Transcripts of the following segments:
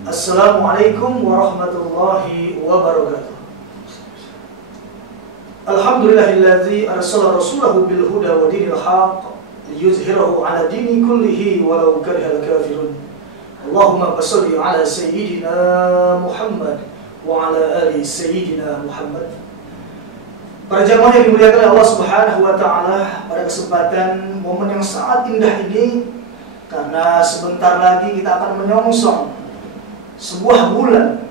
Assalamualaikum warahmatullahi wabarakatuh. Alhamdulillahilladzi arsala rasulahu bil huda wa dinil haqq liyuzhirahu ala dini kullihi walau karihal kafirun. Allahumma shalli ala sayyidina Muhammad wa ala ali sayyidina Muhammad. Para jamaah yang dimuliakan Allah Subhanahu wa taala, pada kesempatan momen yang sangat indah ini, karena sebentar lagi kita akan menyongsong sebuah bulan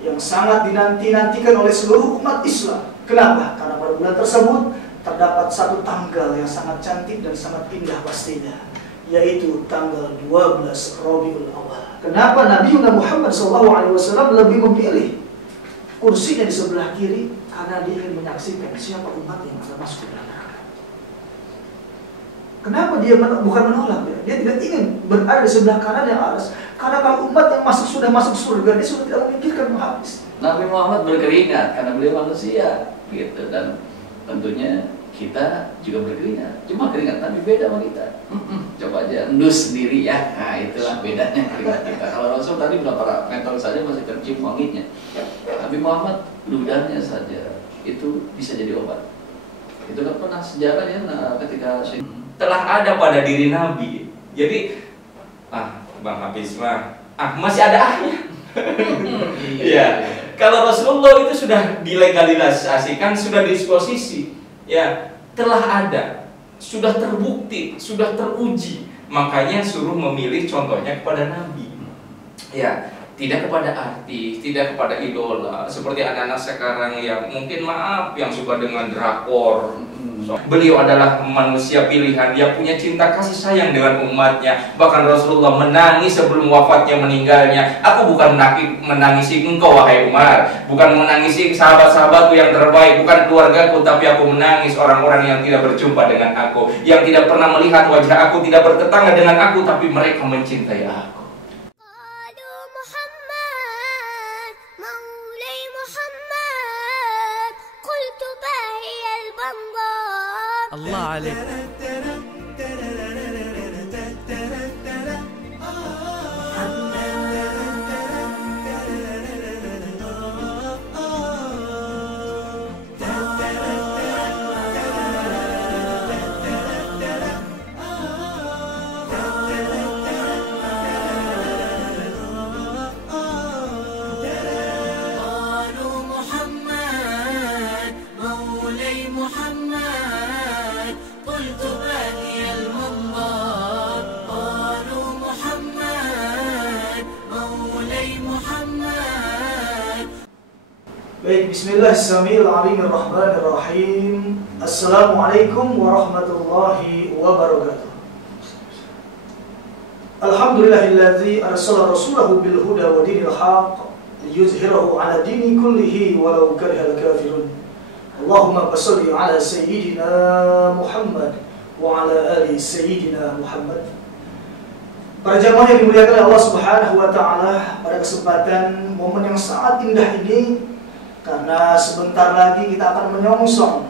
yang sangat dinanti-nantikan oleh seluruh umat Islam. Kenapa? Karena pada bulan tersebut terdapat satu tanggal yang sangat cantik dan sangat indah pastinya, yaitu tanggal 12 Rabiul Awal. Kenapa Nabi Muhammad SAW lebih memilih kursinya di sebelah kiri? Karena dia ingin menyaksikan siapa umat yang akan masuk ke dalam neraka. Kenapa dia bukan menolak? Dia tidak ingin berada di sebelah kanan yang aras. Karena kalau umat yang sudah masuk surga, dia sudah tidak memikirkan habis. Nabi Muhammad berkeringat karena beliau manusia, gitu, dan tentunya kita juga berkeringat. Cuma keringat Nabi beda sama kita. Coba aja endus sendiri ya. Nah, itulah bedanya keringat kita. Kalau Rasul tadi berapa meter saja masih tercium wanginya. Nabi Muhammad ludahnya saja itu bisa jadi obat. Itu kan pernah sejarahnya ketika telah ada pada diri Nabi. Jadi Bang Hafiz masih ada ahnya. Iya. Kalau Rasulullah itu sudah dilegalisasikan, sudah disposisi, ya, telah ada, sudah terbukti, sudah teruji. Makanya suruh memilih contohnya kepada Nabi. Ya, tidak kepada artis, tidak kepada idola, seperti anak-anak sekarang yang mungkin yang suka dengan drakor. Beliau adalah manusia pilihan, dia punya cinta kasih sayang dengan umatnya. Bahkan Rasulullah menangis sebelum wafatnya, meninggalnya. Aku bukan menangisi engkau wahai Umar, bukan menangisi sahabat-sahabatku yang terbaik, bukan keluargaku, tapi aku menangis orang-orang yang tidak berjumpa dengan aku, yang tidak pernah melihat wajah aku, tidak bertetangga dengan aku, tapi mereka mencintai aku. Allah alaik. Baik, bismillahirrahmanirrahim. Assalamualaikum warahmatullahi wabarakatuh. Alhamdulillahilladzi arsala rasulahu bil huda wa dinil haqq liyuzhirahu ala dini kullihi walau karihal kafirun. Allahumma shalli ala sayyidina Muhammad wa ala ali sayyidina Muhammad. Para jamaah yang dimuliakan Allah Subhanahu wa taala, pada kesempatan momen yang sangat indah ini, karena sebentar lagi kita akan menyongsong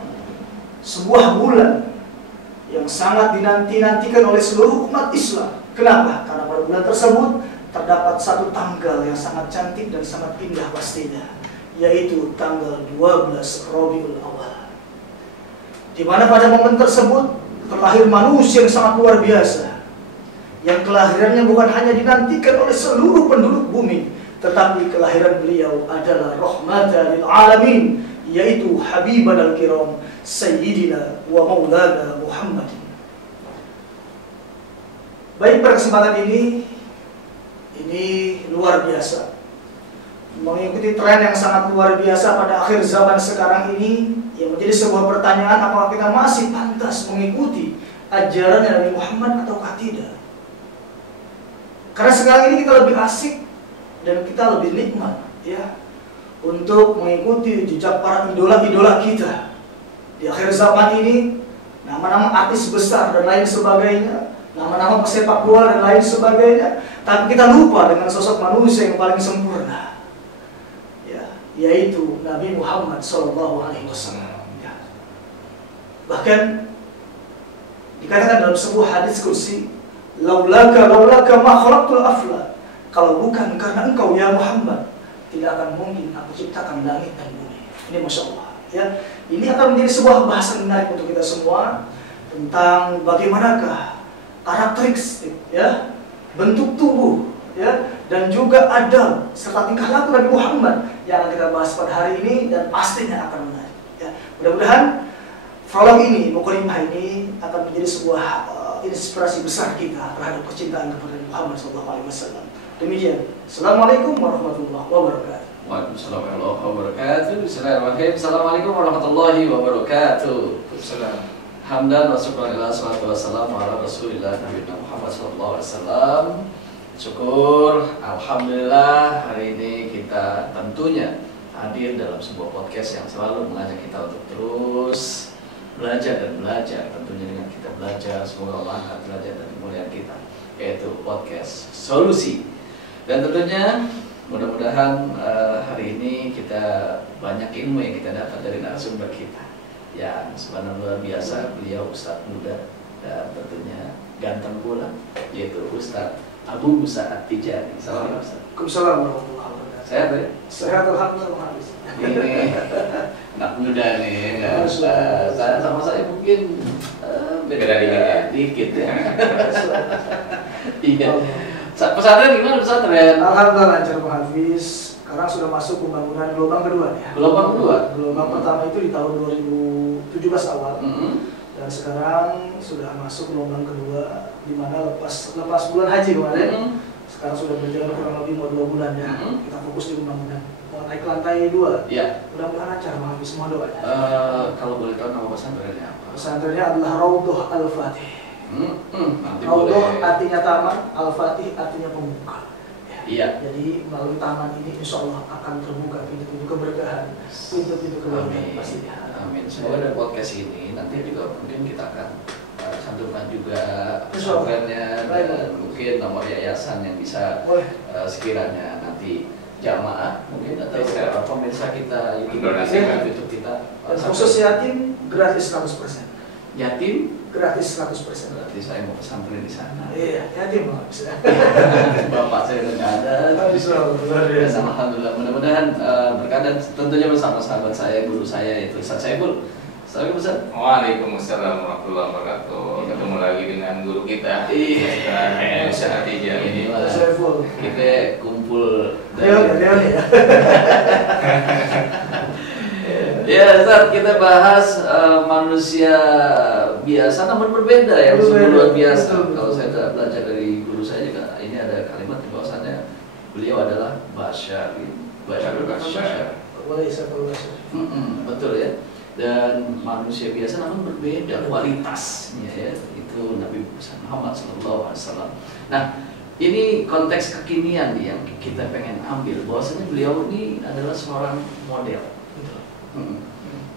sebuah bulan yang sangat dinanti-nantikan oleh seluruh umat Islam. Kenapa? Karena pada bulan tersebut terdapat satu tanggal yang sangat cantik dan sangat indah pastinya, yaitu tanggal 12 Rabiul Awal. Di mana pada momen tersebut terlahir manusia yang sangat luar biasa, yang kelahirannya bukan hanya dinantikan oleh seluruh penduduk bumi, tetapi kelahiran beliau adalah rahmatan lil alamin, yaitu Habiban al-Kiram Sayyidina wa Maulana Muhammad. Baik, pada kesempatan ini luar biasa, mengikuti tren yang sangat luar biasa pada akhir zaman sekarang ini, yang menjadi sebuah pertanyaan, apakah kita masih pantas mengikuti ajaran Nabi Muhammad ataukah tidak? Karena sekarang ini kita lebih asik dan kita lebih nikmat, ya, untuk mengikuti jejak para idola-idola kita. Di akhir zaman ini, nama-nama artis besar dan lain sebagainya, nama-nama pesepak bola dan lain sebagainya, tapi kita lupa dengan sosok manusia yang paling sempurna, ya, yaitu Nabi Muhammad SAW. Ya. Bahkan dikatakan dalam sebuah hadis kursi, laulaka ma khalaqtul afla. Kalau bukan karena engkau ya Muhammad, tidak akan mungkin aku ciptakan langit dan bumi. Ini Masya Allah. Ya, ini akan menjadi sebuah bahasan menarik untuk kita semua tentang bagaimanakah karakteristik, ya, bentuk tubuh, ya, dan juga adab serta tingkah laku Nabi Muhammad yang akan kita bahas pada hari ini dan pastinya akan menarik. Ya, mudah-mudahan vlog ini, mukadimah ini akan menjadi sebuah inspirasi besar kita terhadap kecintaan kepada Muhammad SAW. Demikian. Assalamualaikum warahmatullahi wabarakatuh. Waalaikumsalam warahmatullahi wabarakatuh. Bismillahirrahmanirrahim. Assalamualaikum warahmatullahi wabarakatuh. Assalamualaikum. Hamdan wa syukurillah salatu wassalamu ala rasulillah Nabi Muhammad SAW. Syukur, alhamdulillah hari ini kita tentunya hadir dalam sebuah podcast yang selalu mengajak kita untuk terus belajar dan belajar. Tentunya dengan kita belajar, semoga Allah angkat derajat dan kemuliaan kita, yaitu podcast Solusi. Dan tentunya mudah-mudahan hari ini kita banyak ilmu yang kita dapat dari narasumber kita yang sebenarnya luar biasa. Beliau Ustadz muda dan tentunya ganteng pula, yaitu Ustadz Abu Musa At-Tijani. Assalamualaikum. Waalaikumsalam warahmatullahi wabarakatuh. Sehat ya? Sehat alhamdulillah. Ini anak muda nih, enggak? Saya sama saya mungkin beda dikit ya. Iya. Pesantren gimana pesantren? Alhamdulillah lancar Pak Hafiz. Sekarang sudah masuk pembangunan gelombang kedua ya. Gelombang kedua? Gelombang pertama itu di tahun 2017 awal. Dan sekarang sudah masuk gelombang kedua, di mana lepas bulan haji kemarin. Sekarang sudah berjalan kurang lebih mau 2 bulan ya. Kita fokus di pembangunan. Mau naik ke lantai 2. Iya. Mudah-mudahan lancar Pak Hafiz, semua doa ya. Kalau boleh tahu nama pesantrennya apa? Pesantrennya adalah Raudhah Al-Fatih. Nanti Raudhah boleh. artinya taman, Al-Fatih artinya pembuka. Iya. Jadi melalui taman ini insya Allah akan terbuka pintu-pintu keberkahan, pintu-pintu kebaikan pastinya. Amin. Semoga dari podcast ini nanti juga mungkin kita akan cantumkan juga Insya Allah. pesantrennya dan mungkin nomor yayasan yang bisa Boleh. sekiranya nanti jamaah mungkin atau Bisa. pemirsa kita Mendonasikan. YouTube kita Dan khusus yatim gratis 100%. yatim Gratis 100%. berarti saya mau pesantren di sana. Iya, yatim Pak Hafiz. Bapak saya udah nggak ada. Insya Allah, luar Ya, biasa. alhamdulillah. Mudah-mudahan berkah dan tentunya bersama sahabat saya, guru saya yaitu Ustaz Saiful. Assalamualaikum Ustaz. Waalaikumsalam warahmatullahi wabarakatuh. Ketemu lagi dengan guru kita. Iya. Ustadz At-Tijani. Ini mah Saiful. kita kumpul Leon ya. Ya, Ustaz, kita bahas manusia biasa namun berbeda ya, sungguh luar biasa. Betul. Kalau saya belajar dari guru saya juga, ini ada kalimat di bahwasannya beliau adalah Bashar. Bashar. Boleh saya perlu. Betul ya. Dan manusia biasa namun berbeda kualitasnya ya. Itu Nabi Muhammad SAW. Nah, ini konteks kekinian nih yang kita pengen ambil, bahwasanya beliau ini adalah seorang model.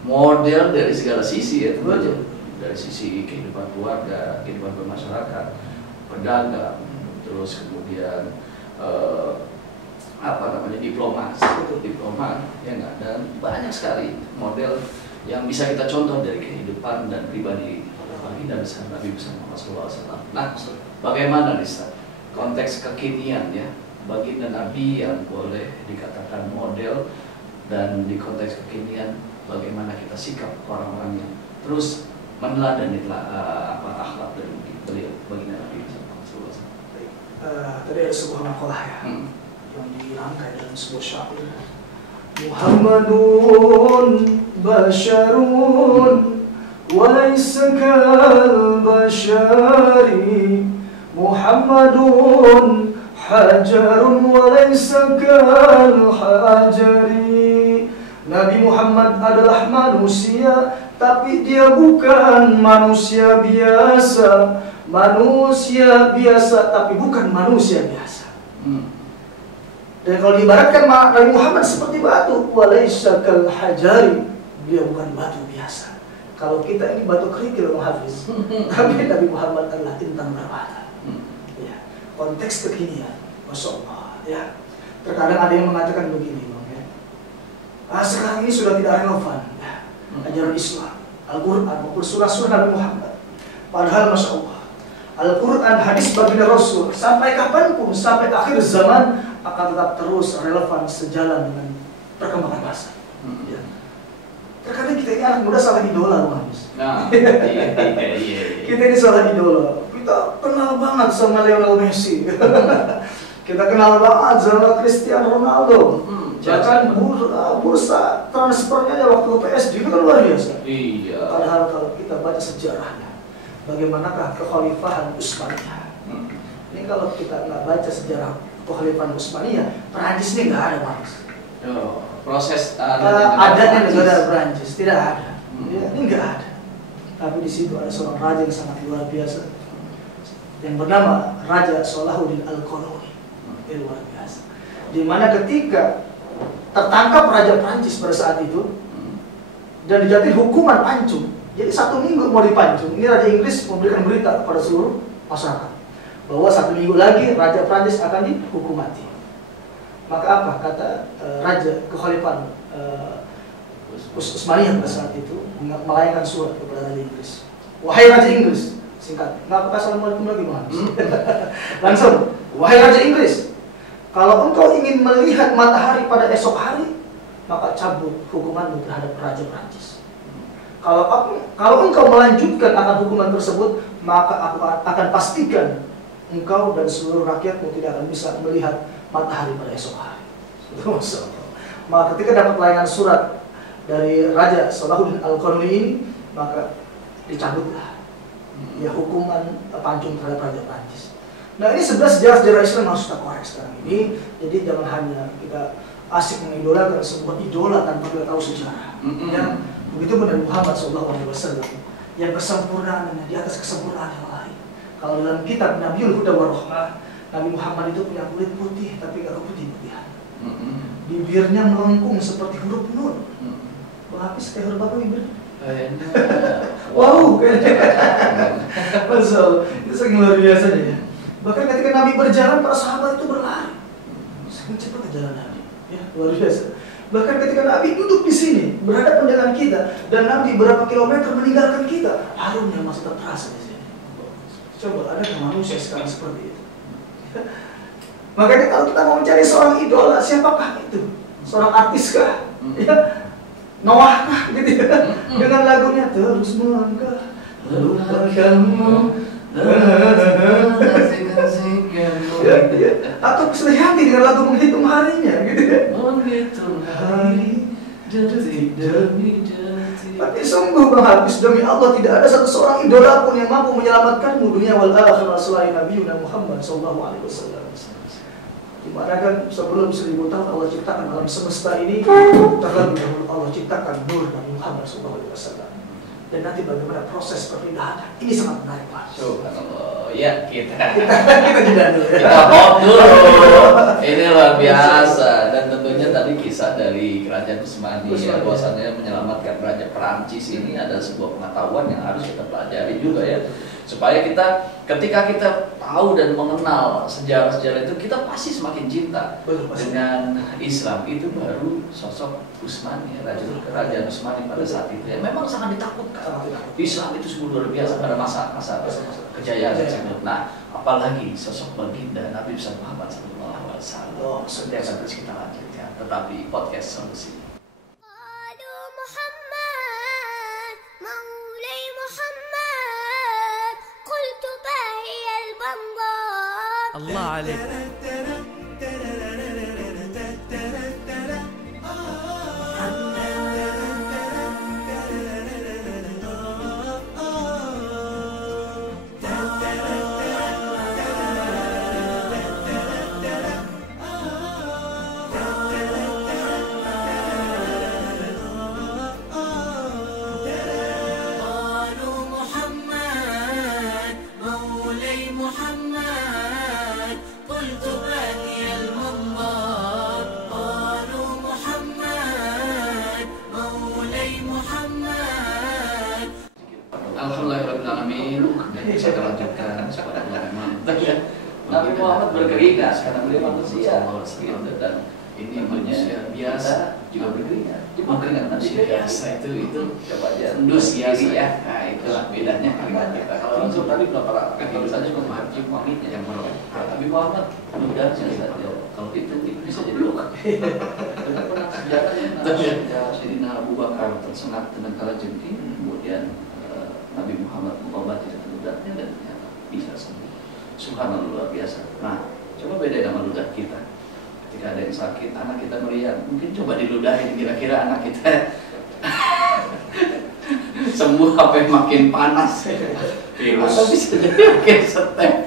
Model dari segala sisi ya, tentu aja. Dari sisi kehidupan keluarga, kehidupan bermasyarakat, pedagang, terus kemudian diplomat ya enggak, dan banyak sekali model yang bisa kita contoh dari kehidupan dan pribadi baginda besar Nabi besar Muhammad SAW. Nah, bagaimana nih Ustaz, konteks kekinian ya baginda Nabi yang boleh dikatakan model, dan di konteks kekinian bagaimana kita sikap orang-orang yang terus meneladani akhlak dari beliau baginda Nabi SAW. Tadi ada sebuah makalah ya yang dirangkai dalam sebuah syair. Muhammadun basyarun wa laysa kal bashari. Muhammadun hajarun wa laysa kal hajari. Nabi Muhammad adalah manusia, tapi dia bukan manusia biasa. Manusia biasa, tapi bukan manusia biasa. Dan kalau diibaratkan Nabi Muhammad seperti batu, walaysa kal hajari, dia bukan batu biasa. Kalau kita ini batu kerikil, Hafiz, tapi Nabi Muhammad adalah intan berbata. Ya. Konteks kekinian, Masya Allah. Ya. Terkadang ada yang mengatakan begini, ya. Sekarang ini sudah tidak relevan, ya. Ajaran Islam, Al-Quran maupun surah-surah Nabi Muhammad. Padahal Masya Allah, Al-Quran, hadis baginda Rasul sampai kapanpun, sampai akhir zaman akan tetap terus relevan sejalan dengan perkembangan masa. Ya. Terkadang kita ini anak muda salah idola, Mas. Nah, iya. Kita ini salah idola. Kita kenal banget sama Lionel Messi. Kita kenal banget sama Cristiano Ronaldo. Bahkan bursa transfernya waktu PSG itu kan luar biasa. Iya. Padahal kalau kita baca sejarahnya, bagaimanakah kekhalifahan Utsmaniyah? Ini kalau kita nggak baca sejarah kekhalifahan Utsmaniyah, Perancis ini nggak ada, Mas. Oh, proses adanya negara Perancis tidak ada. Ya, ini nggak ada. Tapi di situ ada seorang raja yang sangat luar biasa, yang bernama Raja Salahuddin Al-Qanuni. Ini luar biasa. Di mana ketika tertangkap Raja Prancis pada saat itu dan dijatuhi hukuman pancung, jadi 1 minggu mau dipancung. Ini Raja Inggris memberikan berita kepada seluruh masyarakat bahwa 1 minggu lagi Raja Prancis akan dihukum mati. Maka apa kata Raja Kekhalifahan Utsmaniyah pada saat itu melayangkan surat kepada Raja Inggris. Wahai Raja Inggris, singkat, nggak pakai assalamualaikum lagi, Mas. Langsung, wahai Raja Inggris, kalau engkau ingin melihat matahari pada esok hari, maka cabut hukumanmu terhadap Raja Prancis. Kalau engkau melanjutkan akan hukuman tersebut, maka aku akan pastikan engkau dan seluruh rakyatmu tidak akan bisa melihat matahari pada esok hari. Maka ketika dapat layangan surat dari Raja Salahuddin Al-Qanuni ini, maka dicabutlah ya hukuman pancung terhadap Raja Prancis. Nah, ini sebenarnya sejarah Islam harus kita korek sekarang ini. Jadi jangan hanya kita asik mengidolakan sebuah idola tanpa kita tahu sejarah. Yang begitu Nabi Muhammad SAW yang kesempurnaannya di atas kesempurnaan yang lain. Kalau dalam kitab Nabiyul Huda wa Rahmah, Nabi Muhammad itu punya kulit putih tapi gak keputih-putihan. Bibirnya melengkung seperti huruf Nun. Habis kayak huruf apa bibirnya? Wow, Masya itu sangat luar biasa ya. Bahkan ketika Nabi berjalan, para sahabat itu berlari. Sangat cepat jalan Nabi, ya luar biasa. Bahkan ketika Nabi duduk di sini, berhadapan dengan kita, dan Nabi berapa kilometer meninggalkan kita, harumnya masih tetap terasa di sini. Coba ada nggak manusia sekarang seperti itu? Makanya kalau kita mau mencari seorang idola, siapakah itu? Seorang artis kah? Ya, Noah kah? Gitu ya. Dengan lagunya terus melangkah, lupakanmu. Ya. Atau Srihanti dengan lagu menghitung harinya, gitu ya. Menghitung hari, detik demi detik. Tapi sungguh Bang Habis, demi Allah tidak ada satu seorang idola pun yang mampu menyelamatkanmu dunia wal akhirah selain Nabi Muhammad SAW. Dimana kan sebelum 1000 tahun Allah ciptakan alam semesta ini, terlebih dahulu Allah ciptakan nur Nabi Muhammad SAW. Dan nanti bagaimana proses perpindahan ini sangat menarik, Pak. Subhanallah. Ya, kita tidak dulu. Kita hop dulu. Ini luar biasa. Dan tentunya tadi kisah dari Kerajaan Utsmani ya, bahwasannya menyelamatkan Raja Perancis ini ada sebuah pengetahuan yang harus kita pelajari juga ya. Supaya kita ketika kita tahu dan mengenal sejarah-sejarah itu, kita pasti semakin cinta dengan Islam. Itu baru sosok Utsmani, Kerajaan Utsmani pada saat itu ya, memang sangat ditakutkan. Islam itu sungguh luar biasa pada masa kejayaan tersebut. Nah, apalagi sosok baginda Nabi Muhammad SAW. Sudah sampai kita lanjutkan, tetapi podcast solusi. الله عليك. Saya lanjutkan Nabi Muhammad berkeringat karena beliau manusia dan ini manusia biasa juga berkeringat. Cuma keringat manusia biasa itu coba aja endus biasa ya. Nah itulah bedanya keringat kita. Kalau Rasul tadi berapa rakaat? Kalau misalnya cuma wajib wanginya yang berapa? Tapi Muhammad mudah saja. Kalau itu bisa jadi luka. Pernah sejarahnya Sayyidina Abu Bakar tersengat dengan kalajengking, kemudian Nabi Muhammad mengobati dengan ludahnya dan ternyata bisa sembuh. Subhanallah, luar biasa. Nah, coba beda sama ludah kita. Ketika ada yang sakit, anak kita melihat, mungkin coba diludahin kira-kira anak kita sembuh apa makin panas, atau bisa jadi makin step.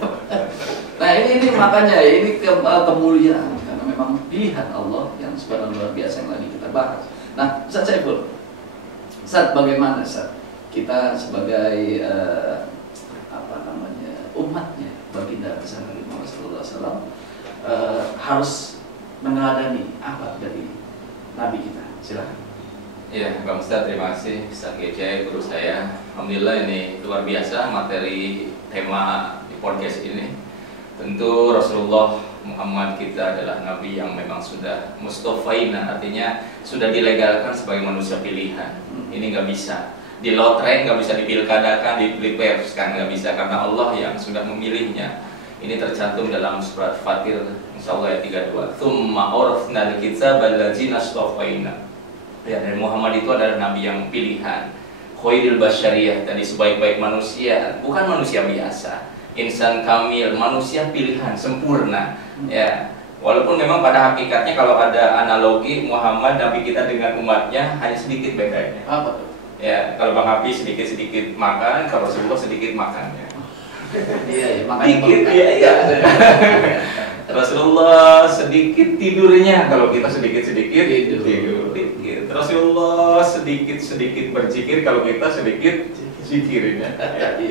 Nah ini makanya ini kemuliaan karena memang pilihan Allah yang sebenarnya luar biasa yang lagi kita bahas. Nah, Ustaz Saiful, Ustaz bagaimana Ustaz kita sebagai umatnya baginda besar Nabi Muhammad SAW harus meneladani apa dari Nabi kita? Silakan. Ya, Bang Ustaz, terima kasih Ustaz GC, guru saya. Alhamdulillah ini luar biasa materi tema di podcast ini. Tentu Rasulullah Muhammad kita adalah Nabi yang memang sudah mustofaina, artinya sudah dilegalkan sebagai manusia pilihan. Ini nggak bisa di lotre, nggak bisa dipilkadakan, diperskan, nggak bisa karena Allah yang sudah memilihnya. Ini tercantum dalam surat Fatir insyaallah ayat 32. Tsumma awrasnal kitaba allazina astafaina. Ya, dan Muhammad itu adalah nabi yang pilihan. Khairul basyariyah, tadi sebaik-baik manusia, bukan manusia biasa. Insan kamil, manusia pilihan sempurna. Ya, walaupun memang pada hakikatnya kalau ada analogi Muhammad nabi kita dengan umatnya hanya sedikit bedanya. Apa tuh? Ya, kalau Bang Hafiz sedikit-sedikit makan, kalau Rasulullah sedikit makannya. Iya, makanya dikit, iya. Rasulullah sedikit tidurnya, kalau kita sedikit-sedikit tidur. Dikit. Rasulullah sedikit-sedikit berzikir, kalau kita sedikit zikirnya.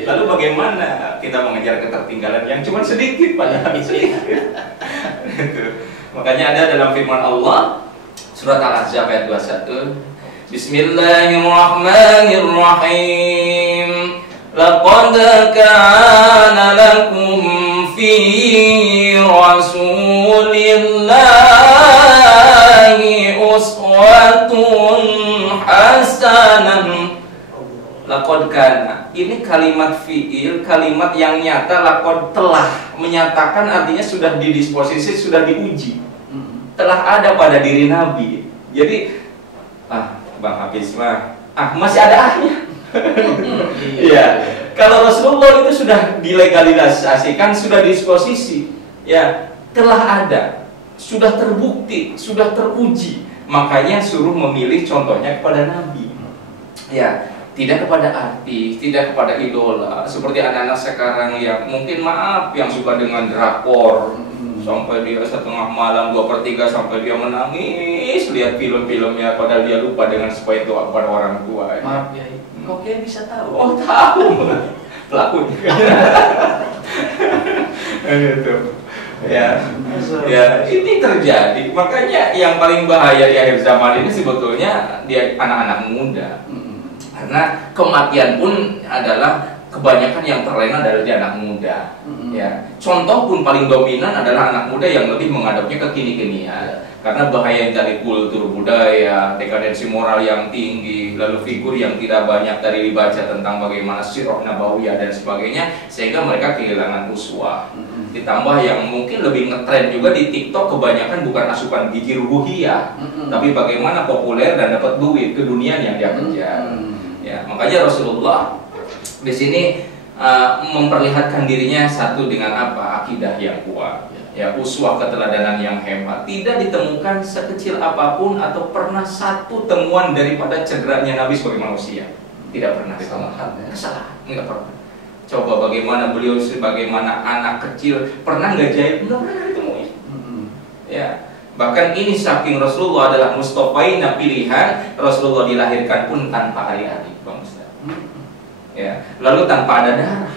Lalu bagaimana kita mengejar ketertinggalan yang cuma sedikit padahal sedikit. Makanya ada dalam firman Allah surat Al-Ahzab ayat 21. Bismillahirrahmanirrahim. Laqad kana lakum fi Rasulillahi uswatun hasanah. Laqad kana. Ini kalimat fiil, kalimat yang nyata. Laqad telah menyatakan artinya sudah didisposisi, sudah diuji. Telah ada pada diri Nabi. Jadi Bang Hafiz masih ada ahnya. Iya. Kalau Rasulullah itu sudah dilegalisasikan, sudah disposisi, ya telah ada, sudah terbukti, sudah teruji. Makanya suruh memilih contohnya kepada Nabi. Ya, tidak kepada artis, tidak kepada idola. Seperti anak-anak sekarang yang mungkin yang suka dengan drakor. Sampai dia setengah malam 2/3 sampai dia menangis lihat film-filmnya, padahal dia lupa dengan supaya doa kepada orang tua. Maaf ya, kok kayak bisa tahu? Oh tahu, pelakunya. Gitu. Ya, ini terjadi. Makanya yang paling bahaya di akhir zaman ini sebetulnya dia anak-anak muda. Karena kematian pun adalah kebanyakan yang terlena dari anak muda. Ya, contoh pun paling dominan adalah anak muda yang lebih menghadapnya ke kini-kinian. Karena bahaya yang dari kultur budaya, dekadensi moral yang tinggi, lalu figur yang tidak banyak tadi dibaca tentang bagaimana sirah nabawiyah dan sebagainya, sehingga mereka kehilangan uswah. Ditambah yang mungkin lebih ngetren juga di TikTok, kebanyakan bukan asupan gizi ruhiyah, tapi bagaimana populer dan dapat duit ke dunia yang dia kejar. Ya, makanya Rasulullah di sini memperlihatkan dirinya satu dengan apa? Akidah yang kuat, ya, uswah keteladanan yang hebat. Tidak ditemukan sekecil apapun atau pernah satu temuan daripada cederanya Nabi sebagai manusia. Tidak pernah kesalahan, enggak pernah. Coba bagaimana beliau sebagaimana anak kecil, pernah nggak jahit? Enggak pernah ditemui. Ya, bahkan ini saking Rasulullah adalah mustofaina pilihan, Rasulullah dilahirkan pun tanpa adik-adik, Bang Ustaz. Ya, lalu tanpa ada darah.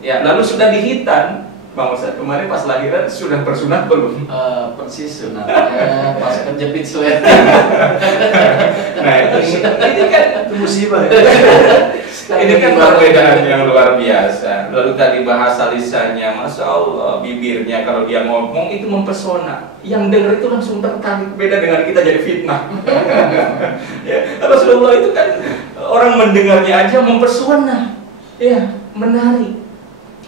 Ya, lalu sudah dihitan, Bang Ustaz. Kemarin pas lahiran sudah bersunat belum? Persis sunatnya pas kejepit sweater. Nah, ini kan Itu musibah ya. Ini kan perbedaan yang luar biasa. Lalu tadi bahasa lisannya, Masya Allah, bibirnya kalau dia ngomong itu mempesona. Yang dengar itu langsung tertarik. Beda dengan kita jadi fitnah. Ya, Rasulullah itu kan orang mendengarnya aja mempesona, ya, menarik.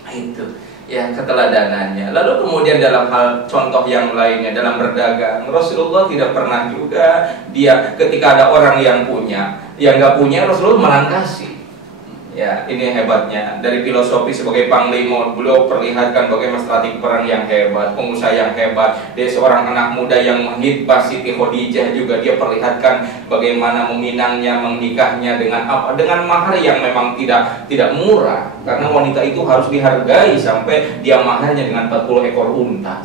Nah, itu ya keteladanannya. Lalu kemudian dalam hal contoh yang lainnya dalam berdagang, Rasulullah tidak pernah juga dia ketika ada orang yang punya, yang nggak punya, Rasulullah malah kasih. Ya, ini hebatnya dari filosofi sebagai panglima, beliau perlihatkan bagaimana strategi perang yang hebat, pengusaha yang hebat. Dia seorang anak muda yang menghibah Siti Khadijah juga, dia perlihatkan bagaimana meminangnya, menikahnya dengan apa? Dengan mahar yang memang tidak murah, karena wanita itu harus dihargai sampai dia maharnya dengan 40 ekor unta.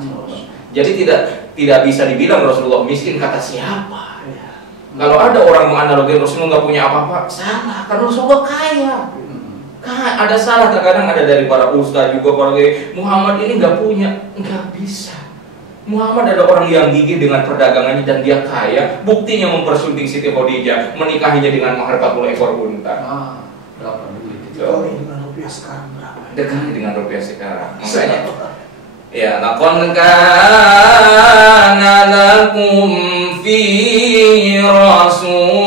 Jadi tidak bisa dibilang Rasulullah miskin, kata siapa? Kalau ada orang menganalogi Rasulullah nggak punya apa-apa, salah, karena Rasulullah kaya. Ada salah terkadang ada dari para ustaz juga, para Muhammad ini nggak punya, nggak bisa. Muhammad ada orang yang gigih dengan perdagangannya dan dia kaya, buktinya mempersunting Siti Khadijah, menikahinya dengan mahar 40 ekor unta. Berapa duit itu? Dengan rupiah sekarang berapa? Dekati dengan rupiah sekarang. Makanya ya, laqad kana lakum fi Rasulillah.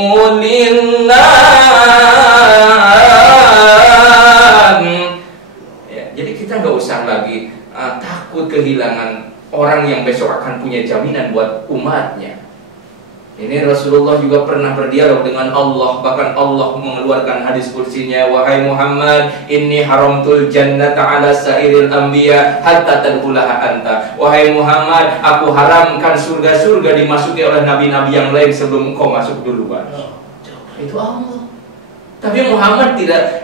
Ya, jadi kita nggak usah lagi takut kehilangan orang yang besok akan punya jaminan buat umatnya. Ini Rasulullah juga pernah berdialog dengan Allah, bahkan Allah mengeluarkan hadis kursinya, wahai Muhammad, inni haramtul jannata ala sairil anbiya hatta tadkhulaha anta. Wahai Muhammad, aku haramkan surga-surga dimasuki oleh nabi-nabi yang lain sebelum engkau masuk duluan. Itu Allah. Tapi Muhammad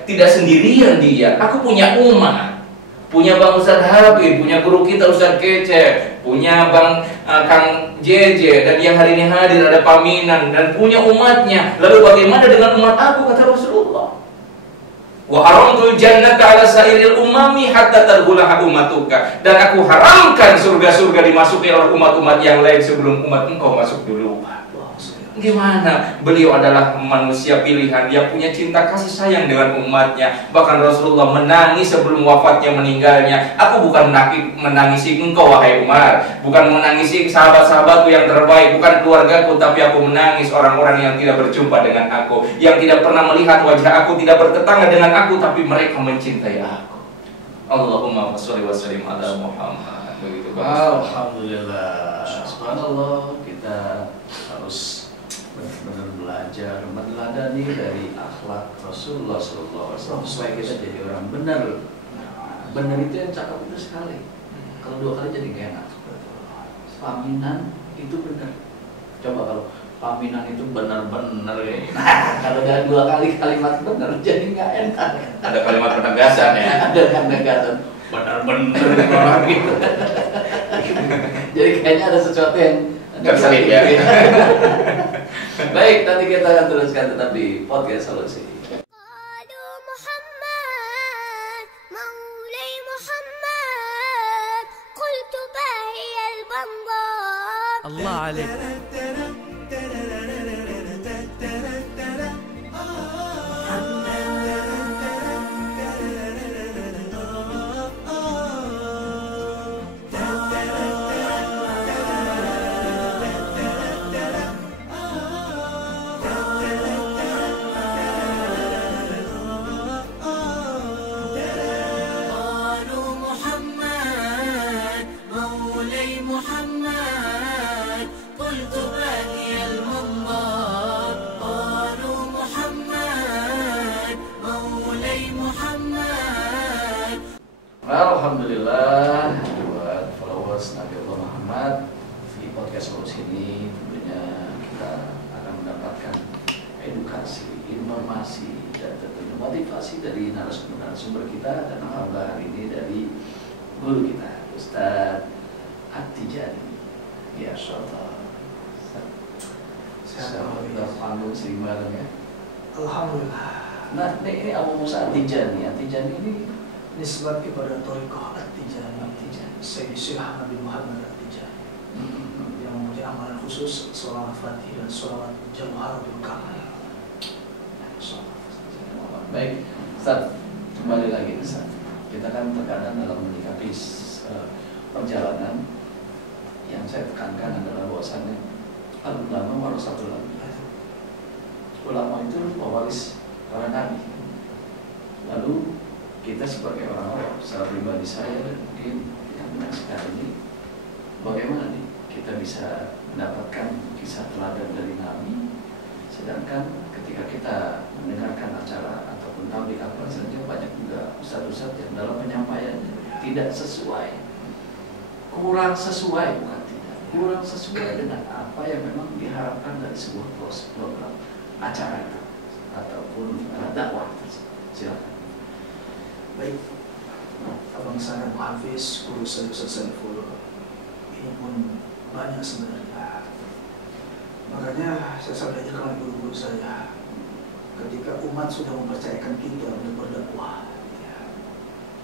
tidak sendirian dia. Aku punya umat. Punya Bang Ustaz Habib, punya guru kita Ustaz Kece, punya Bang Kang JJ, dan yang hari ini hadir ada Paminan, dan punya umatnya. Lalu bagaimana dengan umat aku, kata Rasulullah? Wa haramtul jannata ala sairil umami hatta tadkhulaha ummatuka. Dan aku haramkan surga-surga dimasuki oleh umat-umat yang lain sebelum umat engkau masuk dulu. Gimana? Beliau adalah manusia pilihan, dia punya cinta kasih sayang dengan umatnya. Bahkan Rasulullah menangis sebelum wafatnya, meninggalnya. Aku bukan menangisi engkau wahai Umar, bukan menangisi sahabat-sahabatku yang terbaik, bukan keluargaku, tapi aku menangis orang-orang yang tidak berjumpa dengan aku, yang tidak pernah melihat wajah aku, tidak bertetangga dengan aku, tapi mereka mencintai aku. Allahumma sholli wa sallim ala Muhammad. Begitu, Alhamdulillah. Subhanallah, kita harus benar-benar belajar meneladani dari akhlak Rasulullah SAW supaya kita jadi orang benar. Benar itu yang cakap itu sekali. Kalau 2 kali jadi gak enak. Paminan itu benar. Coba kalau paminan itu benar-benar ya. Kalau ada 2 kali kalimat benar jadi gak enak. Ada kalimat penegasan ya. Ada penegasan. Benar-benar gitu. Jadi kayaknya ada sesuatu yang terselip ya. Baik, nanti kita akan teruskan tetap di podcast solusi. Allah alaik. Alhamdulillah buat followers Nabi Allah Muhammad di podcast solusi ini, tentunya kita akan mendapatkan edukasi, informasi, dan tentunya motivasi dari narasumber kita. Dan alhamdulillah hari ini dari guru kita Ustaz At-Tijani. Ya Allah, kita panggung sering bareng ya. Alhamdulillah. Nah ini Abu Musa At-Tijani. At-Tijani ini nisbat kepada Thariqah At-Tijani, Sayyidi Syekh Nabi Muhammad At-Tijani, yang mempunyai amalan khusus sholawat Fatih dan sholawat Jawharatul Kamal. Baik, Ustaz, kembali lagi Ustaz. Kita kan terkadang dalam menyikapi perjalanan yang saya tekankan adalah bahwasannya al-ulama warasatul anbiya. Ulama itu pewaris para nabi. Lalu kita sebagai orang-orang, secara pribadi saya dan mungkin yang menyaksikan ini, bagaimana nih kita bisa mendapatkan kisah teladan dari nabi, sedangkan ketika kita mendengarkan acara ataupun tablik apa saja, banyak juga ustadz-ustadz yang dalam penyampaiannya tidak sesuai, kurang sesuai, bukan tidak, kurang sesuai dengan apa yang memang diharapkan dari sebuah program acara itu ataupun dakwah. Silakan. Baik, abang saya Hafiz, guru saya Ustaz Saiful, ini pun banyak sebenarnya. Makanya saya selalu diajarkan guru-guru saya, ketika umat sudah mempercayakan kita untuk berdakwah, ya,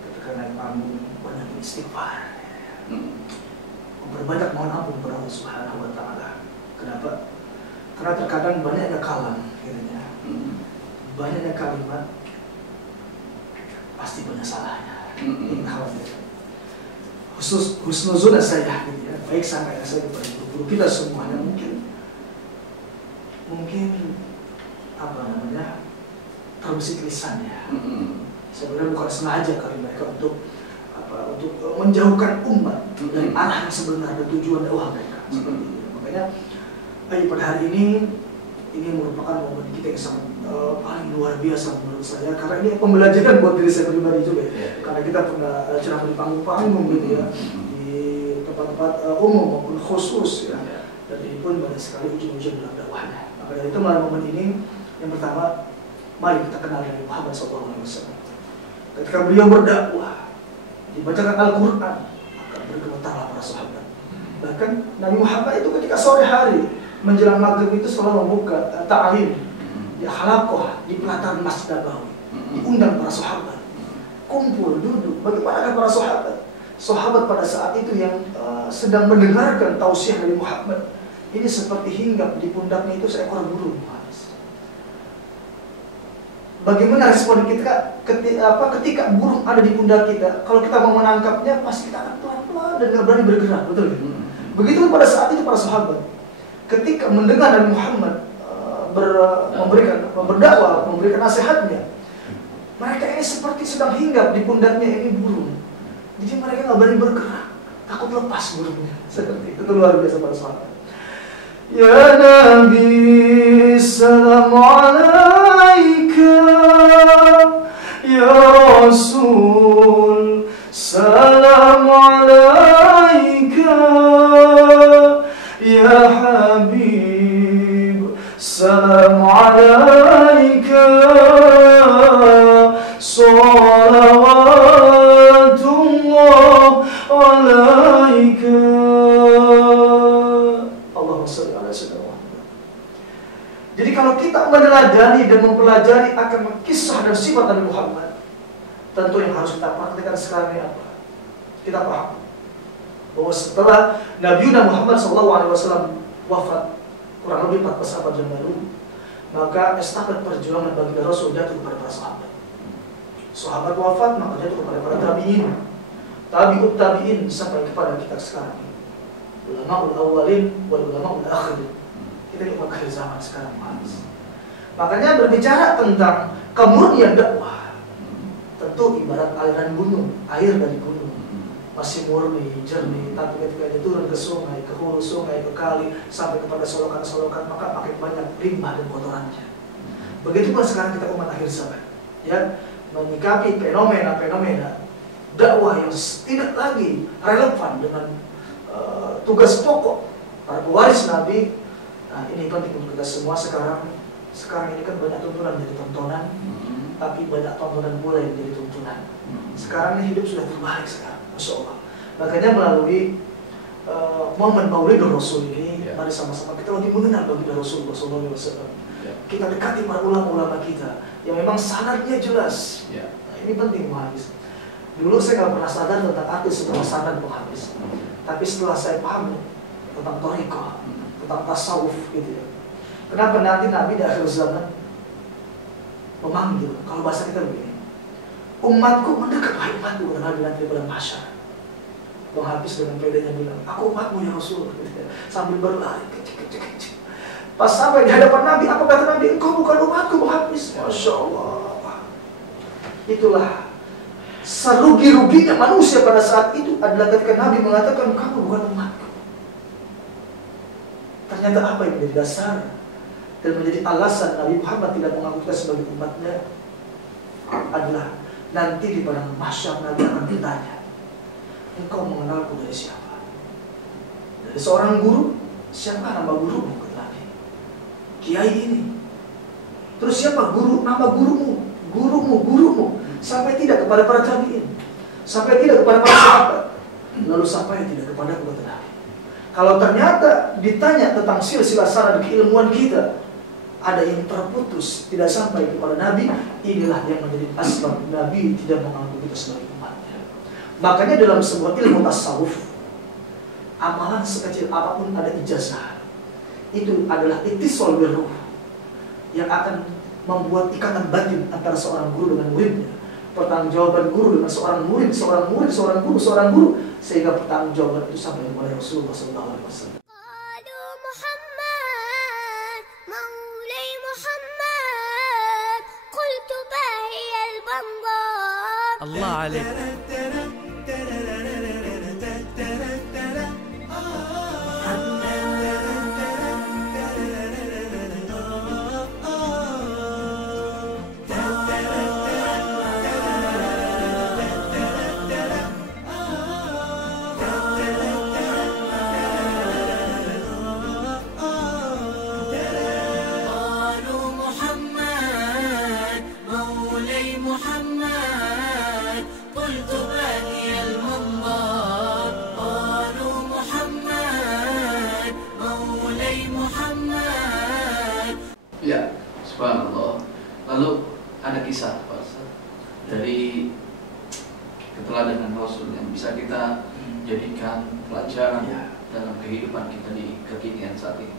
ketika naik panggung banyak istighfar, memperbanyak mohon ampun kepada Allah Subhanahu Wa Taala. Kenapa? Karena terkadang banyaknya kalam, banyaknya kalimat, pasti banyak salahnya. Ini khawatir. Husnuzon saya, gitu ya. Baik sangka saya kepada guru-guru kita semuanya, mungkin apa namanya, terbesit lisannya. Sebenarnya bukan sengaja kali mereka untuk menjauhkan umat dari arah yang sebenarnya dan tujuan dakwah mereka. Seperti itu. Makanya pada hari ini merupakan momen kita yang sangat paling luar biasa menurut saya, karena ini pembelajaran buat diri saya pribadi juga ya. Karena kita pernah ceramah di panggung-panggung gitu ya, di tempat-tempat umum maupun khusus ya, dan ini pun banyak sekali ujian-ujian dalam dakwahnya. Maka dari itu melalui momen ini, yang pertama, mari kita kenal dari Muhammad SAW. Ketika beliau berdakwah, dibacakan Al-Quran, akan bergemetarlah para sahabat. Bahkan Nabi Muhammad itu ketika sore hari menjelang maghrib itu selalu membuka ta'lim, ya halakoh di pelataran Masjid Nabawi, diundang para sahabat, kumpul duduk. Bagaimana para sahabat? Sahabat pada saat itu yang sedang mendengarkan tausiah Nabi Muhammad, ini seperti hinggap di pundaknya itu seekor burung. Bagaimana respon kita ketika burung ada di pundak kita? Kalau kita mau menangkapnya, pasti kita akan pelan-pelan dan nggak berani bergerak, betul? Begitu pada saat itu para sahabat, ketika mendengar Nabi Muhammad berdakwah, memberikan nasihatnya, mereka ini seperti sedang hinggap di pundaknya ini burung. Jadi mereka nggak berani bergerak, takut lepas burungnya. Seperti itu luar biasa para sahabat. Ya Nabi, salam alaika. Ya Rasul, salam alaika. Ya Habib, salam alaika. Salawatullah alaika. Allahumma shalli ala sayyidina Muhammad. Jadi kalau kita meneladani dan mempelajari akan kisah dan sifat Nabi Muhammad, tentu yang harus kita praktikkan sekarang ini apa? Kita paham bahwa setelah Nabi Muhammad SAW wafat kurang lebih 14 abad yang lalu, maka estafet perjuangan bagi Rasul jatuh kepada para sahabat. Sahabat wafat, maka jatuh kepada para tabi'in, tabi'ut tabi'in, sampai kepada kita sekarang. Ulama'ul awwalin wal ulama'ul akhirin. Kita di akhir zaman sekarang, Mas. Makanya berbicara tentang kemurnian dakwah, tentu ibarat aliran gunung, air dari gunung masih murni, jernih, tapi ketika dia turun ke sungai, ke hulu sungai, ke kali, sampai kepada solokan-solokan, maka makin banyak limbah dan kotorannya. Begitu pun sekarang kita umat akhir zaman, ya, menyikapi fenomena-fenomena dakwah yang tidak lagi relevan dengan tugas pokok para pewaris Nabi. Nah, ini penting untuk kita semua sekarang. Sekarang ini kan banyak tuntunan jadi tontonan, tapi banyak tontonan pula yang jadi tuntunan. Sekarang ini hidup sudah terbalik sekarang, Masya Allah. Makanya melalui momen Maulidur Rasul ini, mari sama-sama kita lebih mengenal baginda Rasulullah SAW. Kita dekati para ulama-ulama kita yang memang sanadnya jelas. Nah, ini penting, Muhammad. Dulu saya nggak pernah sadar tentang arti sebuah sanad, Muhammad. Tapi setelah saya paham tentang thariqah, tentang tasawuf gitu ya. Kenapa nanti Nabi di akhir zaman memanggil, kalau bahasa kita begini, umatku mendekat, wahai umatku, kata Nabi nanti pada masyarakat. Bang Hafiz dengan pedenya bilang, aku umatmu ya Rasul, sambil berlari kecil. Pas sampai di hadapan Nabi, apa kata Nabi? Engkau bukan umatku, Bang Hafiz. Masya Allah. Itulah serugi-ruginya manusia pada saat itu adalah ketika Nabi mengatakan, kamu bukan umatku. Ternyata apa yang menjadi dasar dan menjadi alasan Nabi Muhammad tidak mengaku kita sebagai umatnya adalah nanti di padang mahsyar Nabi akan ditanya, engkau mengenalku dari siapa? Dari seorang guru? Siapa nama gurumu? Kata Nabi, kiai ini. Terus siapa guru? Nama gurumu? Gurumu. Sampai tidak kepada para tabi'in, sampai tidak kepada para sahabat, lalu sampai tidak kepada kata Nabi. Kalau ternyata ditanya tentang silsilah sanad keilmuan kita, ada yang terputus, tidak sampai kepada Nabi, inilah yang menjadi asbab Nabi tidak mengaku kita sebagai umatnya. Makanya dalam sebuah ilmu tasawuf, amalan sekecil apapun ada ijazah. Itu adalah ittisal birruh yang akan membuat ikatan batin antara seorang guru dengan muridnya. Pertanggungjawaban guru dengan seorang murid, seorang guru, sehingga pertanggungjawaban itu sampai kepada Rasulullah SAW. Allah alaik. Ya, subhanallah. Lalu ada kisah Pak Ustaz, dari keteladanan Rasul yang bisa kita jadikan pelajaran dalam kehidupan kita di kekinian saat ini.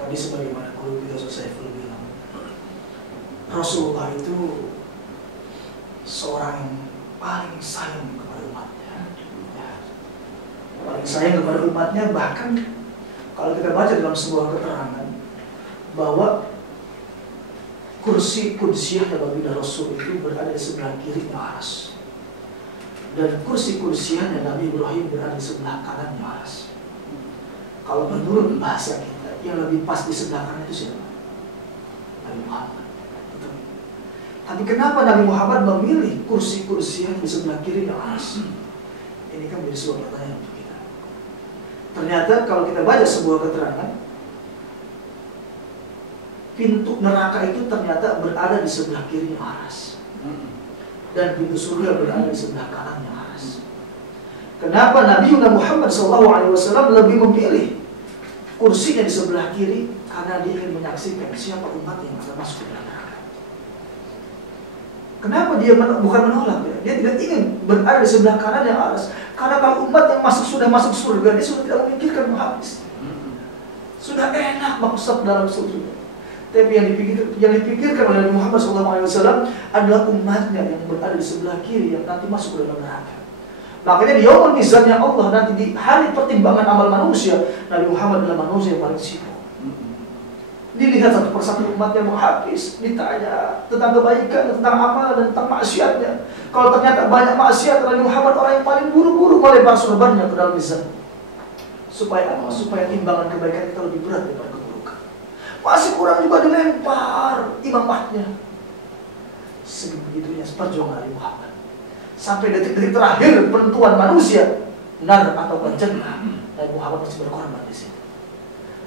Tadi sebagaimana guru kita Saiful bilang, Rasulullah itu seorang yang paling sayang kepada umatnya. Paling sayang kepada umatnya, bahkan kalau kita baca dalam sebuah keterangan bahwa kursi kudsiyahnya baginda Rasul itu berada di sebelah kiri aras, dan kursi kudsiyahnya Nabi Ibrahim berada di sebelah kanan aras. Kalau menurut bahasa kita, yang lebih pas di sebelah kanan itu siapa? Nabi Muhammad. Tapi kenapa Nabi Muhammad memilih kursi-kursi yang di sebelah kiri aras? Ini kan menjadi sebuah pertanyaan untuk kita. Ternyata kalau kita baca sebuah keterangan, pintu neraka itu ternyata berada di sebelah kiri aras, dan pintu surga berada di sebelah kanan aras. Kenapa Nabi Muhammad SAW lebih memilih kursinya di sebelah kiri? Karena dia ingin menyaksikan siapa umat yang akan masuk ke neraka. Kenapa dia bukan menolak? Dia tidak ingin berada di sebelah kanan aras, karena kalau umat yang sudah masuk surga, dia sudah tidak memikirkan habis. Sudah enak maksud dalam surga. Tapi yang dipikirkan oleh Nabi Muhammad SAW adalah umatnya yang berada di sebelah kiri yang nanti masuk ke dalam neraka. Makanya di yaumul mizannya Allah, nanti di hari pertimbangan amal manusia, Nabi Muhammad adalah manusia yang paling sibuk. Dilihat satu persatu umatnya menghabis, ditanya tentang kebaikan, tentang amal, dan tentang maksiatnya. Kalau ternyata banyak maksiat, Nabi Muhammad orang yang paling buru-buru melebar sorbannya ke dalam mizan. Supaya apa? Supaya timbangan kebaikan kita lebih berat daripada keburukan. Masih kurang juga dilempar imamahnya. Sebegitunya perjuangan Nabi Muhammad. Sampai detik-detik terakhir penentuan manusia, nar atau jannah, Nabi Muhammad masih berkorban di situ.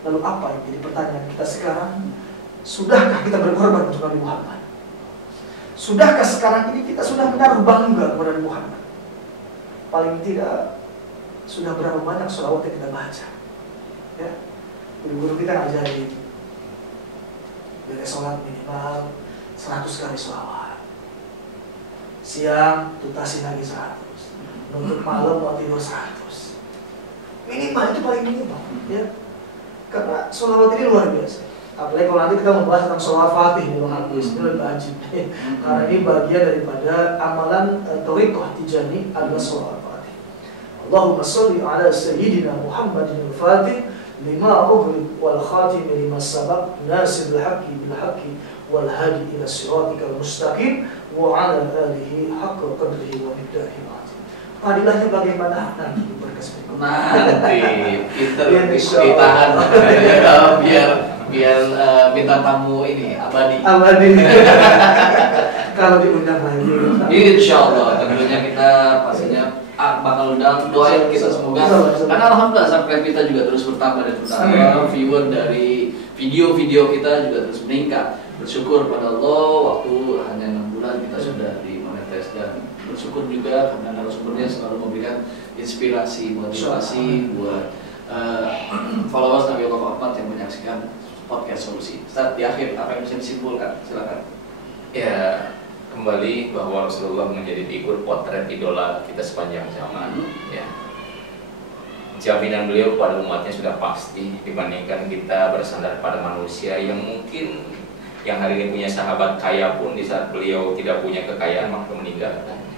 Lalu apa yang jadi pertanyaan kita sekarang? Sudahkah kita berkorban untuk Nabi Muhammad? Sudahkah sekarang ini kita sudah menaruh bangga kepada Nabi Muhammad? Paling tidak, sudah berapa banyak sholawat yang kita baca? Ya, guru-guru kita ngajarin dari sholat minimal 100 kali sholawat. Siang tutasin lagi 100. Untuk malam mau tidur 100. Minimal, itu paling minimal, ya. Karena sholawat ini luar biasa. Apalagi kalau nanti kita membahas tentang sholawat Fatih nih Bang Hafiz, ini lebih wajib. Karena ini bagian daripada amalan thariqah Tijani adalah sholawat Fatih. Allahumma sholli ala sayyidina Muhammadin al-Fatih lima ughliq wal khatim lima sabaq nasiril haqqi bil haqqi wal hadi ila siratikal mustaqim wa ala alihi haqqa qadrihi wa miqdarihi al-azim. Adilahnya bagaimana? Nanti berkas berikutnya. Nanti kita ditahan biar bintang tamu ini abadi. Kalau diundang lagi. Insya Allah tentunya kita pastinya bakal undang, doain kita semoga. Karena alhamdulillah subscribe kita juga terus bertambah dan bertambah, viewer dari video-video kita juga terus meningkat. Bersyukur pada Allah, waktu hanya 6 bulan kita sudah dimonetis, dan bersyukur juga karena narasumbernya selalu memberikan inspirasi, motivasi buat followers Nabi Allah Muhammad yang menyaksikan podcast Solusi. Ustaz, di akhir apa yang bisa disimpulkan? Silakan. Ya, kembali bahwa Rasulullah menjadi figur potret idola kita sepanjang zaman. Ya, jaminan beliau pada umatnya sudah pasti dibandingkan kita bersandar pada manusia yang mungkin yang hari ini punya sahabat kaya pun di saat beliau tidak punya kekayaan maka meninggalkannya.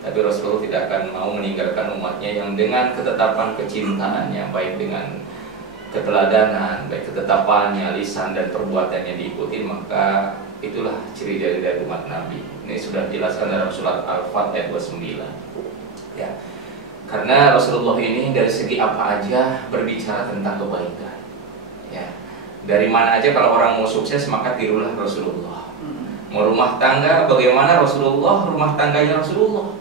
Tapi Rasulullah tidak akan mau meninggalkan umatnya yang dengan ketetapan kecintaannya, baik dengan keteladanan, baik ketetapannya, lisan dan perbuatannya diikuti, maka itulah ciri dari umat Nabi. Ini sudah dijelaskan dalam surat Al-Fat ayat 29. Ya. Karena Rasulullah ini dari segi apa aja berbicara tentang kebaikan. Ya. Dari mana aja kalau orang mau sukses maka tirulah Rasulullah. Mau rumah tangga bagaimana Rasulullah, rumah tangganya Rasulullah.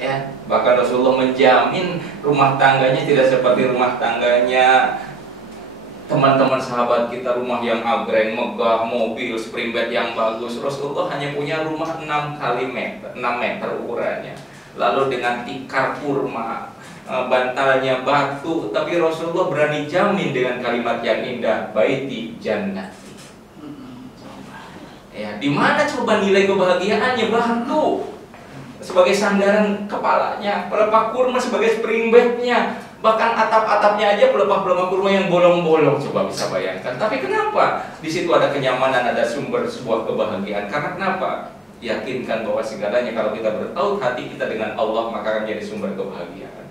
Ya, bahkan Rasulullah menjamin rumah tangganya tidak seperti rumah tangganya teman-teman sahabat kita, rumah yang agreng, megah, mobil, spring bed yang bagus. Rasulullah hanya punya rumah 6 meter ukurannya. Lalu dengan tikar kurma, bantalnya batu, tapi Rasulullah berani jamin dengan kalimat yang indah, baiti jannati. Ya, di mana coba nilai kebahagiaannya? Batu sebagai sandaran kepalanya, pelepah kurma sebagai spring bednya, bahkan atap-atapnya aja pelepah-pelepah kurma yang bolong-bolong, coba bisa bayangkan. Tapi kenapa? Di situ ada kenyamanan, ada sumber sebuah kebahagiaan. Karena kenapa? Yakinkan bahwa segalanya kalau kita bertaut hati kita dengan Allah maka akan jadi sumber kebahagiaan.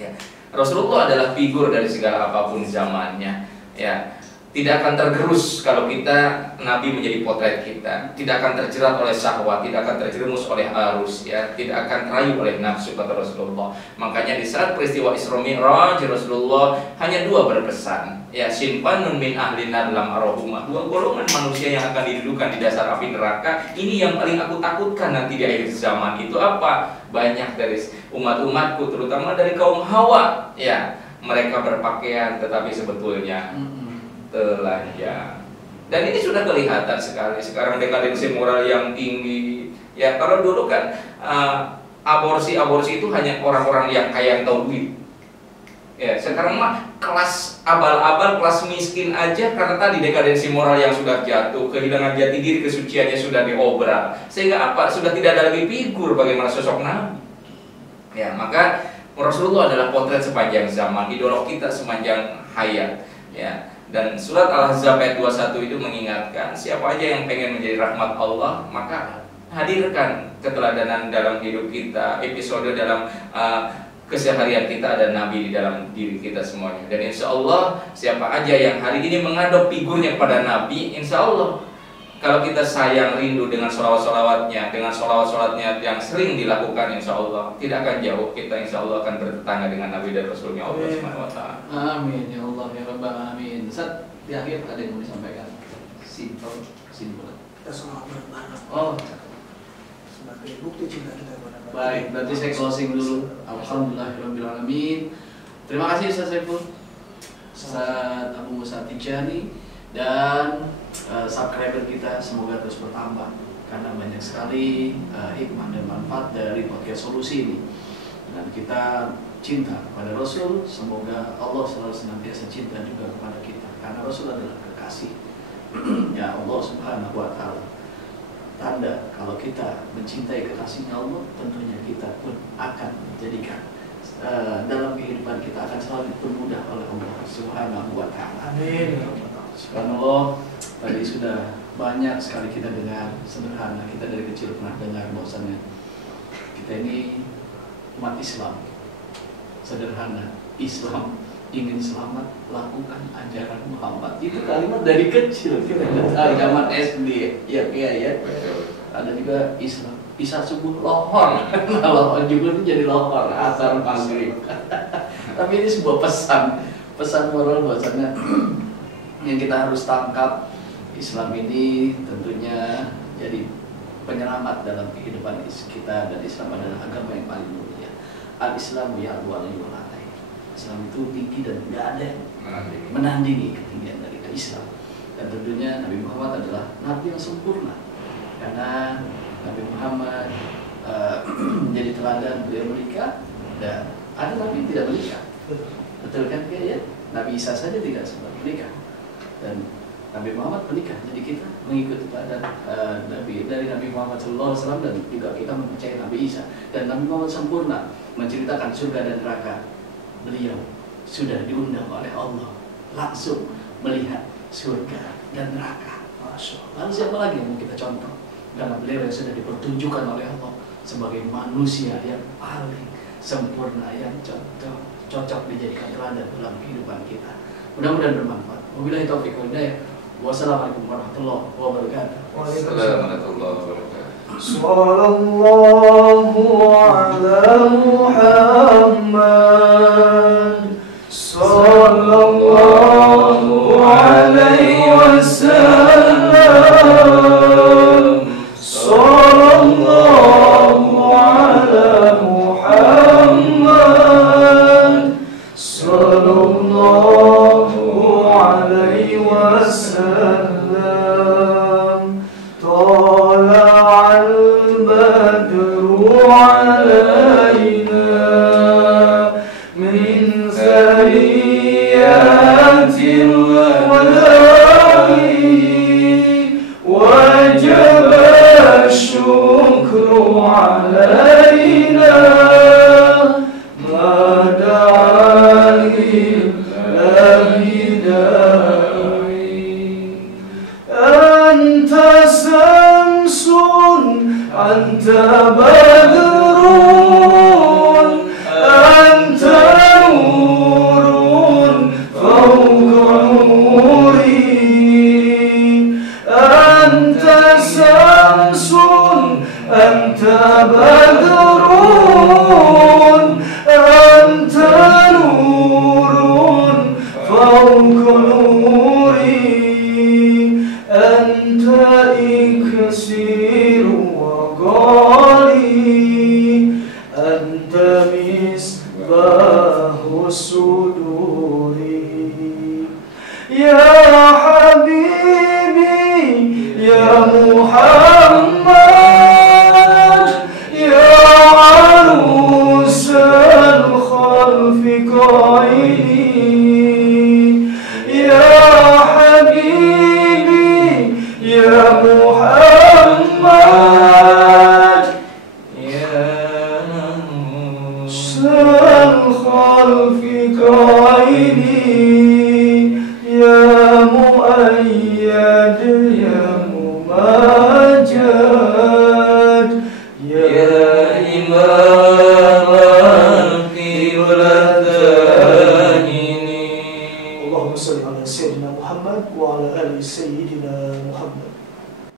Ya. Rasulullah adalah figur dari segala apapun zamannya. Ya. Tidak akan tergerus kalau kita Nabi menjadi potret kita. Tidak akan terjerat oleh syahwat, tidak akan terjerumus oleh arus, ya, tidak akan terayu oleh nafsu, kata Rasulullah. Makanya di saat peristiwa Isra Mi'raj Rasulullah hanya 2 berpesan. Ya, sinfanun min ahlinar lam arahuma. 2 golongan manusia yang akan didudukan di dasar api neraka. Ini yang paling aku takutkan nanti di akhir zaman. Itu apa? Banyak dari umat-umatku, terutama dari kaum Hawa. Ya, mereka berpakaian tetapi sebetulnya telanjang. Dan ini sudah kelihatan sekali sekarang dekadensi moral yang tinggi. Ya, kalau dulu kan aborsi itu hanya orang-orang yang kaya yang tahu duit. Ya, sekarang mah kelas abal-abal, kelas miskin aja karena tadi dekadensi moral yang sudah jatuh, kehilangan jati diri, kesuciannya sudah diobral. Sehingga apa? Sudah tidak ada lagi figur bagaimana sosok Nabi. Ya, maka Rasulullah adalah potret sepanjang zaman, idola kita sepanjang hayat. Ya. Dan surat Al-Ahzab ayat 21 itu mengingatkan siapa aja yang pengen menjadi rahmat Allah maka hadirkan keteladanan dalam hidup kita, episode dalam keseharian kita ada Nabi di dalam diri kita semuanya. Dan insya Allah siapa aja yang hari ini mengadop figurnya kepada Nabi, insya Allah kalau kita sayang, rindu dengan sholawat-sholawatnya, dengan sholawat-sholatnya yang sering dilakukan, insya Allah tidak akan jauh, kita insya Allah akan bertetangga dengan Nabi dan Rasulnya Allah Subhanahu Wa Taala. Amin ya Allah ya Rabbal Alamin. Ustaz, di akhir ada yang mau disampaikan? Simple. Kita selamat berbareng. Oh, Sebagai bukti cinta kita kepada Nabi. baik, berarti saya closing dulu. Alhamdulillahirabbil alamin. Terima kasih Ustaz Saiful, Ustaz Abu Musa Tijani, dan subscriber kita semoga terus bertambah karena banyak sekali hikmah dan manfaat dari podcast Solusi ini. Dan kita cinta kepada Rasul, semoga Allah selalu senantiasa cinta juga kepada kita karena Rasul adalah kekasih ya Allah Subhanahu Wa Taala. Tanda kalau kita mencintai kekasihnya Allah, tentunya kita pun akan menjadikan dalam kehidupan kita akan selalu dipermudah oleh Allah Subhanahu Wa Taala. Amin. Subhanallah. Tadi sudah banyak sekali kita dengar sederhana, kita dari kecil pernah dengar bahwasannya kita ini umat Islam sederhana. Islam ingin selamat, lakukan ajaran Muhammad. Itu kalimat dari kecil kita dengar zaman SD. Ya. Ada juga Islam Isya subuh lohor. Lohor juga jadi lohor asar maghrib. Tapi ini sebuah pesan moral bahwasanya yang kita harus tangkap. Islam ini tentunya jadi penyelamat dalam kehidupan kita, dan Islam adalah agama yang paling mulia. Al-Islamu ya'lu 'ala al-'alain. Islam itu tinggi dan tidak ada yang menandingi ketinggian dari Islam. Dan tentunya Nabi Muhammad adalah Nabi yang sempurna, karena Nabi Muhammad menjadi teladan. Beliau menikah, dan ada Nabi yang tidak menikah. Betul kan? Ya? Nabi Isa saja tidak sempat menikah, dan Nabi Muhammad menikah. Jadi kita mengikuti teladan dari Nabi Muhammad SAW, dan juga kita mempercayai Nabi Isa. Dan Nabi Muhammad sempurna menceritakan surga dan neraka. Beliau sudah diundang oleh Allah langsung melihat surga dan neraka. Masya Allah. Lalu siapa lagi yang mau kita contoh? Karena beliau yang sudah dipertunjukkan oleh Allah sebagai manusia yang paling sempurna, yang cocok dijadikan teladan dalam kehidupan kita. Mudah-mudahan bermanfaat. Wabillahi taufiq wal hidayah. Wassalamualaikum warahmatullahi wabarakatuh. Waalaikumsalam warahmatullahi wabarakatuh. Sallallahu ala Muhammad, sallallahu alaihi wasallam, sallallahu ala Muhammad, sallallahu alaihi wasallam. Tala'al badru alaina min thaniyatil wada'i, wajaba syukru alaina ma da'a lillahi da'i. Anta samsun, anta badrun, anta nurun fawqa nuri. Anta samsun, anta badrun, anta nurun fawqa nuri. Anta iksiru wa ghali, anta misbahu suduri. Ya habibi, ya Muhammad, ya arusal khalfi qaini. Ya habibi, ya Muhammad, ya arusal khalfi qaini. Ya muayyad, ya mumajjad, ya imam al-qiblatani. Allahumma salli ala sayyidina Muhammad wa ala ali sayyidina Muhammad.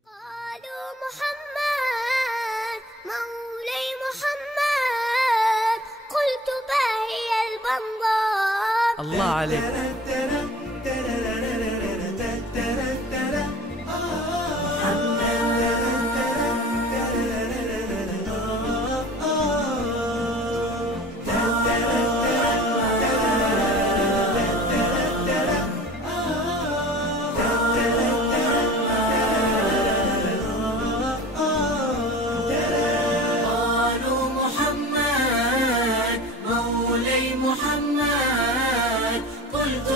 قالوا محمد مولاي محمد قلت باهي البنظار الله عليك. قالوا محمد مولاي محمد قلت